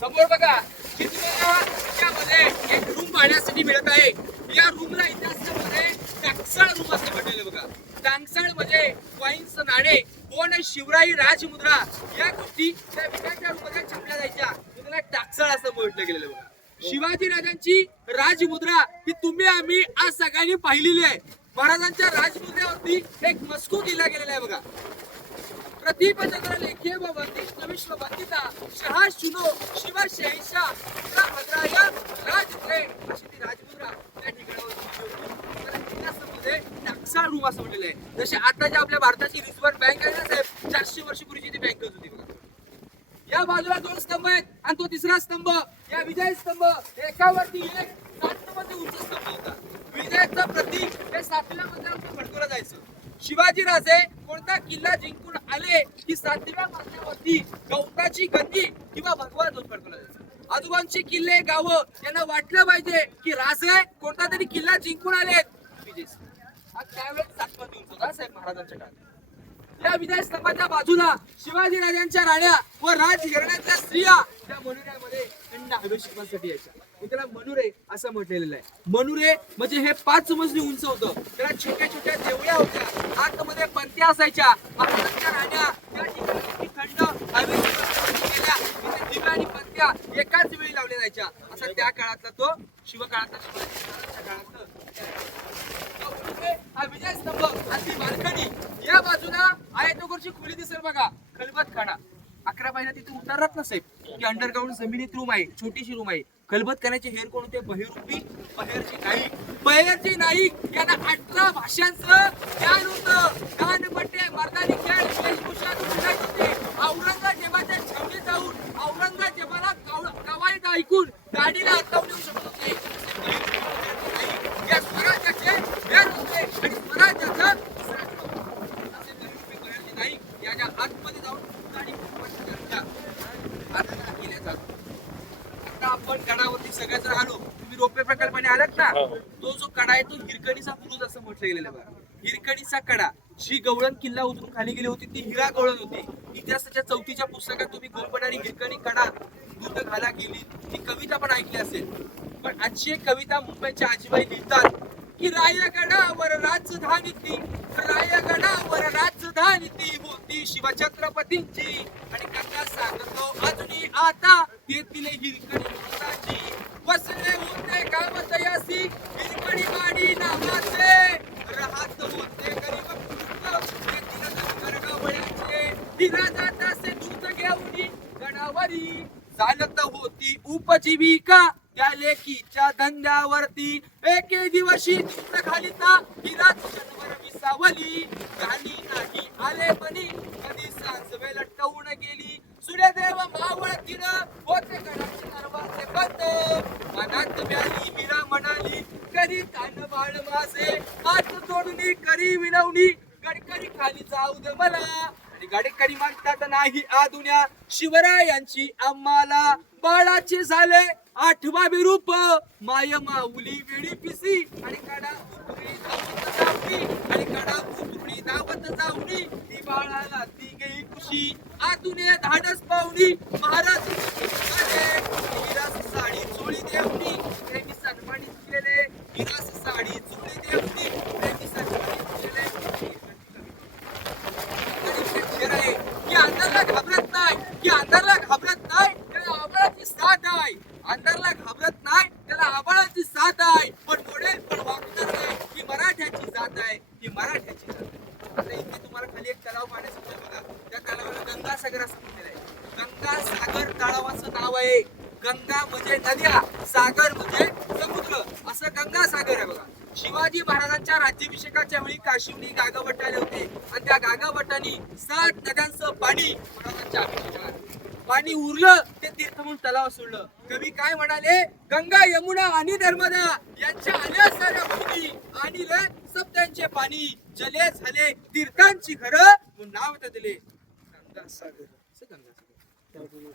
समोर बघा चित्रकला एक रूम पाहण्यासाठी मिळत आहे. या रूमला इतिहासामध्ये टाकसाळ रूम असं म्हटलेलं बघा. टांगसाळ म्हणजे कॉईन्स नाणे कोण शिवराई राजमुद्रा या गोष्टी त्या विकाच्या रूपमध्ये छापल्या जायच्या. तुम्हाला टाकसाळ असं म्हटलं गेलेलं बघा. शिवाजी राजांची राजमुद्रा ही तुम्ही आम्ही आज सगळ्यांनी पाहिलेली आहे. महाराजांच्या राजमुद्रेवरती एक मजकूर दिला गेलेला आहे बघा. प्रतिपचंद्र लेखे व वंदिष्ट विश्व वंदिता शहा शुनो शिव शहंशा भद्राया राजपुरे अशी ती राजमुद्रा त्या ठिकाणावरती टाकसाळ रूम असं म्हटलेलं आहे. जसे आता जे आपल्या भारताची रिझर्व्ह बँक आहे ना साहेब चारशे वर्षपूर्वीची ती बँक होती बघा. या बाजूला दोन स्तंभ आहेत आणि तो तिसरा स्तंभ या विजय स्तंभ एकावरती एक सात उंच स्तंभ होता. विजयाचं प्रतीक हे सातव्या मजल्यावरती फडकवलं जायचं. शिवाजी राजे कोणता किल्ला जिंकून आले की सातव्या मजल्यावरती गौताची गंदी किंवा भगवा ध्वज फडकवला जायचं. आजोबांची किल्ले गाव यांना वाटलं पाहिजे की राजे कोणता तरी किल्ला जिंकून आलेत विजय त्यावेळेस सातमध्ये उंच होता साहेब महाराजांच्या काळात. या विजय स्तंभाच्या बाजूला शिवाजी राजांच्या राण्या व राजघराण्यातल्या स्त्रिया त्या मनुऱ्यामध्ये थंड हवेत यायच्या. त्याला मनुरे असं म्हटलेलं आहे. मनुरे म्हणजे हे पाच मजली उंच होतं. त्याला छोट्या छोट्या देवळ्या होत्या. आतमध्ये पंत्या असायच्या. महाराजांच्या राण्या त्या ठिकाणी थंड हवेत आणि पंत्या एकाच वेळी लावल्या जायच्या. असा त्या काळातला तो शिवकाळातला शिवाजी काळातला हा विजय स्तंभ आणि ती या बाजूला आयतोगरची खोली दिसेल बघा. खलबत खाना अकरा महिना तिथे उतारत नसेल. की अंडरग्राऊंड जमिनीत रूम आहे छोटीशी रूम आहे. कलबत करण्याचे हेर कोण होते? बहिरूपी बहेरची नाईक बहेरची नाईक यांना अठरा भाषांचं ज्ञान होतं. कानपट्टे मर्दानी खेळ वेशभूषा शिकायची औरंगजेबाच्या छावणी जाऊन औरंगजेबाला कवायत ऐकून गाडीला हातावून येऊ शकत होते या स्वराज्याचे हेर होते आणि स्वराज्याचं असे बहिरूपी बहेरची नाईक याच्या आतमध्ये जाऊन गाडी त्यांच्या हाताला केल्या जातात आता आपण सगळ्यात जर आलो. तुम्ही रोपे प्रकल्पाने आलात ना? तो जो कडा आहे तो हिरकणीचा बुरुज असं म्हटलं गेलेलं बघा. हिरकणीचा कडा जी गवळण किल्ला उतरून खाली गेली होती ती हिरा गवळण होती. इतिहासाच्या चौथीच्या पुस्तकात तुम्ही गोलपणारी हिरकणी कडा दूध घाला गेली. ही कविता पण ऐकली असेल. पण आजची एक कविता मुंबईच्या आजीबाई लिहितात की रायगडावर राजधानी ती रायगडावर राजधानी ती होती शिवछत्रपतींची. आणि गंगा सागरलो अजूनही आता तेथील हिरकणी गडगावळीचे जात असे दूध घेऊन गडावरी. चालत होती उपजीविका त्या लेकीच्या धंद्यावरती. एके दिवशी चित्र घालिता हिरा क्षणभर विसावली. गाणी नाही आले बनी. कधी सांज वेळ लटवून गेली. सूर्यदेव मावळ तिनं होते गडाचे दरवाजे बंद. मनात व्याली हिरा म्हणाली करी कान बाळ माझे. हात तोडणी करी विनवणी. गडकरी खाली जाऊ दे मला. गडकरी म्हणतात नाही आदुन्या शिवरायांची आम्हाला बाळाचे झाले आठवा विरूप माय माऊली वेळी पिसी. आणि कडा उतरी आणि कडा उतरुणी धावत जाऊनी ती बाळाला ती गई खुशी. आतुने धाडस पाहुणी. महाराज साडी चोळी देवणी. प्रेमी सन्मानित केले. हिरास साडी चोळी देवणी. प्रेमी सन्मानित केले शेर आहे की अंधारला घाबरत नाही की अंधारला घाबरत नाही त्याला आबाळाची साथ आहे. अंधारला घाबरत नाही त्याला आबाळाची साथ आहे. पण मोडेल पण वागतच नाही ही मराठ्याची जात आहे. ही मराठ्याची जात आहे. आता इथे तुम्हाला खाली एक तलाव पाण्याचं म्हणजे बघा त्या तलावाला गंगासागर असं म्हटलेलं आहे. गंगासागर तलावाचं नाव आहे. गंगा म्हणजे नद्या सागर म्हणजे समुद्र. असं गंगासागर आहे बघा. शिवाजी महाराजांच्या राज्याभिषेकाच्या वेळी काशिवली गागाभट्ट आले होते. आणि त्या गागाभट्टांनी सात नद्यांचं पाणी महाराजांच्या अभिषेकाला पाणी उरलं ते तीर्थ म्हणून तलाव सोडलं. कवी काय म्हणाले? गंगा यमुना आणि नर्मदा यांच्या आल्या साऱ्या भूमी आणि सप्तांचे पाणी. जले झाले तीर्थांची घरं म्हणून नाव त्या दिले. गंगासागर. गंगासागर.